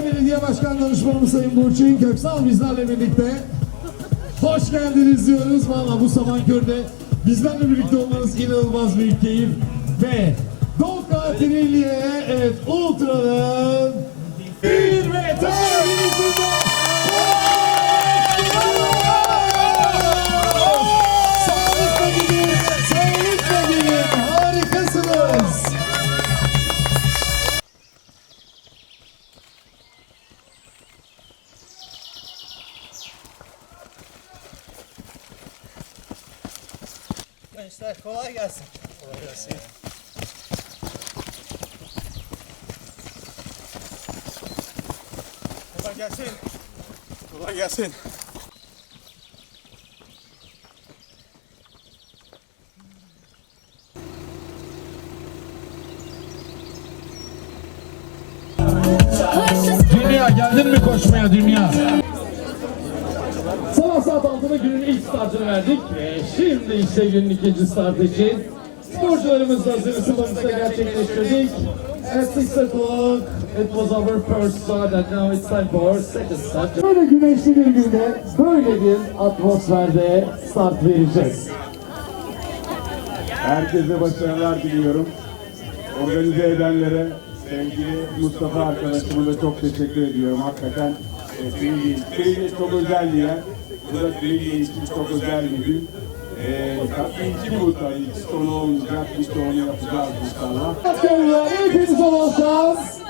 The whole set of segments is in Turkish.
Mudanya Belediye Başkan Danışmanımız Sayın Burçin Köksal bizlerle birlikte. Hoş geldiniz diyoruz. Valla bu sabah körde bizlerle birlikte olmanız inanılmaz büyük keyif. Ve Doka Trilye, evet Ultra'nın bir ve Gençler kolay gelsin. Kolay gelsin. Kolay gelsin. Kolay gelsin. Dünya geldin mi koşmaya dünya? 6'da günün ilk startını verdik ve şimdi işte günün ikinci startı için sporcularımız hazır ısınmamızı da gerçekleştirdik. At 6 o'clock it was our first start and now it's time for our second start. Böyle güneşli bir günde böyle bir atmosferde start vereceğiz. Herkese başarılar diliyorum. Organize edenlere, sevgili Mustafa arkadaşıma da çok teşekkür ediyorum. Hakikaten e, Trilye, Trilye çok özel bir yer. Bu da Trilye için çok özel bir gün. E, tabii ki bu tabii ki sonu olmayacak. Biz de onu yapacağız inşallah. Askerler hepiniz bol şans.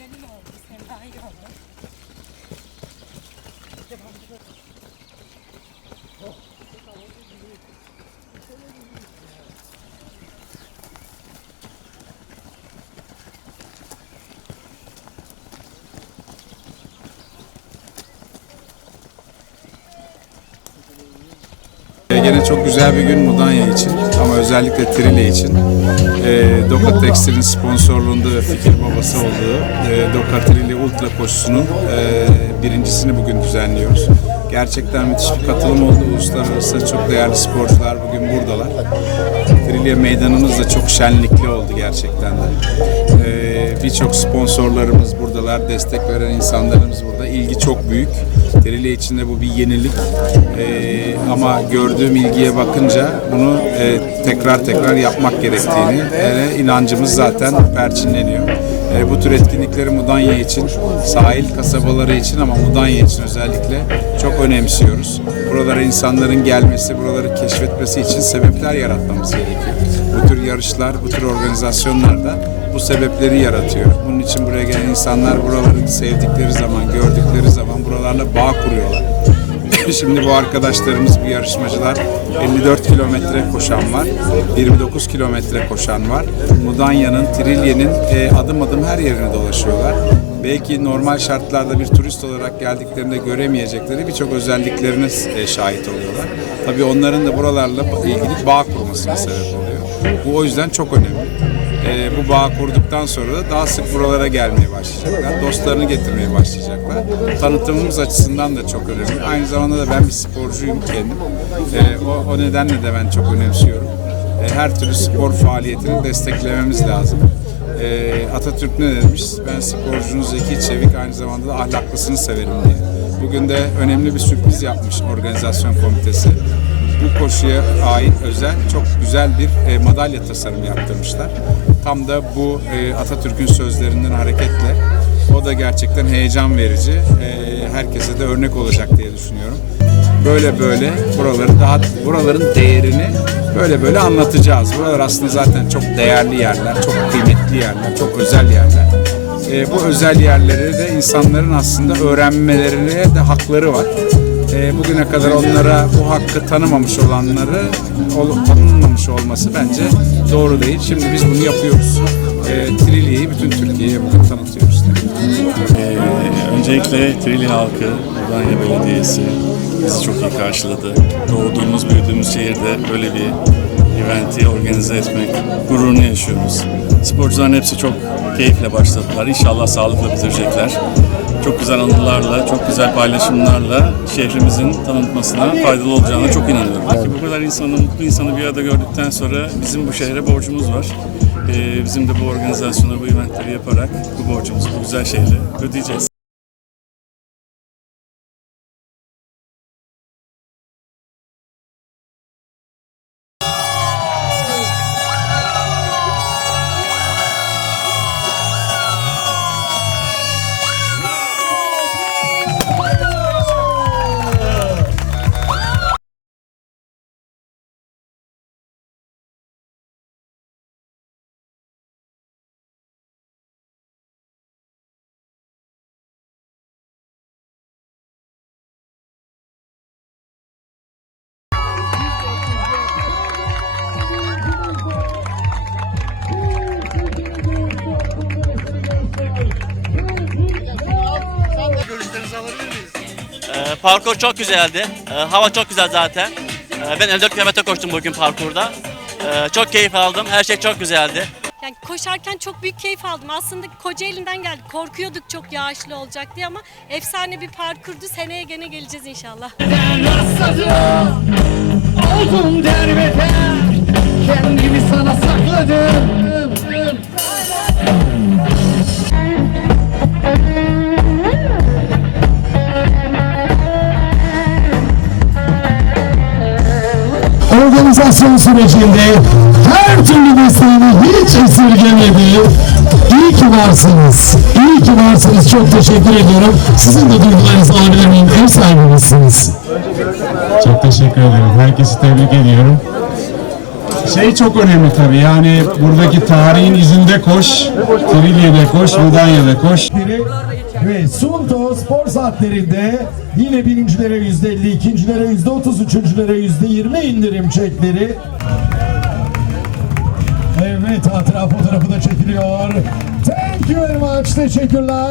Gidelim oldu. İyi oldu. Gene çok güzel bir gün Mudanya için ama özellikle Trilye için. E, Doka Tekstil'in sponsorluğunda ve fikir babası olduğu e, Doka Trilye Ultra koşusunun e, birincisini bugün düzenliyoruz. Gerçekten müthiş bir katılım oldu. Uluslararası çok değerli sporcular bugün buradalar. Trilye meydanımız da çok şenlikli oldu gerçekten de. Birçok sponsorlarımız buradalar, destek veren insanlarımız burada. İlgi çok büyük. Trilye için de bu bir yenilik. E, ama gördüğüm ilgiye bakınca bunu e, tekrar tekrar yapmak gerektiğini e, inancımız zaten perçinleniyor. E, bu tür etkinlikleri Mudanya için, sahil kasabaları için ama Mudanya için özellikle çok önemsiyoruz. Buralara insanların gelmesi, buraları keşfetmesi için sebepler yaratmamız gerekiyor. Bu tür yarışlar, bu tür organizasyonlar da bu sebepleri yaratıyor. Bunun için buraya gelen insanlar buraları sevdikleri zaman, gördükleri zaman buralarla bağ kuruyorlar. Şimdi bu arkadaşlarımız, bu yarışmacılar 54 kilometre koşan var, 29 kilometre koşan var. Mudanya'nın, Trilye'nin e, adım adım her yerini dolaşıyorlar. Belki normal şartlarda bir turist olarak geldiklerinde göremeyecekleri birçok özelliklerine e, şahit oluyorlar. Tabii onların da buralarla ilgili bağ kurmasına sebep oluyor. Bu o yüzden çok önemli. E, bu bağı kurduktan sonra da daha sık buralara gelmeye başlayacaklar. Dostlarını getirmeye başlayacaklar. Tanıtımımız açısından da çok önemli. Aynı zamanda da ben bir sporcuyum kendim. E, o, o nedenle de ben çok önemsiyorum. E, her türlü spor faaliyetini desteklememiz lazım. E, Atatürk ne demiş? Ben sporcunun zeki, çevik, aynı zamanda da ahlaklısını severim diye. Bugün de önemli bir sürpriz yapmış organizasyon komitesi. Bu koşuya ait özel çok güzel bir e, madalya tasarımı yaptırmışlar. Tam da bu e, Atatürk'ün sözlerinden hareketle o da gerçekten heyecan verici. E, herkese de örnek olacak diye düşünüyorum. Böyle böyle buraları daha buraların değerini böyle böyle anlatacağız. Buralar aslında zaten çok değerli yerler, çok kıymetli yerler, çok özel yerler. E, bu özel yerleri de insanların aslında öğrenmelerine de hakları var. E, bugüne kadar onlara bu hakkı tanımamış olanları ol- tanınmamış olması bence doğru değil. Şimdi biz bunu yapıyoruz. E, Trilye'yi bütün Türkiye'ye bugün tanıtıyoruz. Ee, öncelikle Trilye halkı, Mudanya Belediyesi bizi çok iyi karşıladı. Doğduğumuz, büyüdüğümüz şehirde böyle bir eventi organize etmek gururunu yaşıyoruz. Sporcuların hepsi çok keyifle başladılar. İnşallah sağlıkla bitirecekler. Çok güzel anılarla, çok güzel paylaşımlarla şehrimizin tanıtmasına faydalı olacağına çok inanıyorum. Belki bu kadar insanı, mutlu insanı bir arada gördükten sonra bizim bu şehre borcumuz var. Ee, bizim de bu organizasyonları, bu eventleri yaparak bu borcumuzu bu güzel şehre ödeyeceğiz. Ee, parkur çok güzeldi. Ee, hava çok güzel zaten. Ee, ben 54 kilometre koştum bugün parkurda. Ee, çok keyif aldım. Her şey çok güzeldi. Yani koşarken çok büyük keyif aldım. Aslında Kocaeli'nden geldik. Korkuyorduk çok yağışlı olacak diye ama efsane bir parkurdu. Seneye gene geleceğiz inşallah. Oldum derbeder Kendimi sana sakladım Organizasyon sürecinde her türlü desteğini hiç esirgemedi. İyi ki varsınız. İyi ki varsınız. Çok teşekkür ediyorum. Sizin de duygularınızı alabilir miyim? Ev sahibinizsiniz. Çok teşekkür ederim. Herkesi tebrik ediyorum. Şey çok önemli tabii yani buradaki tarihin izinde koş, Trilye'de koş, Mudanya'da koş. Ve Sunto spor saatlerinde yine birincilere yüzde elli, ikincilere yüzde otuz, üçüncülere yüzde yirmi indirim çekleri. Evet hatıra fotoğrafı da çekiliyor. Thank you very much. Teşekkürler.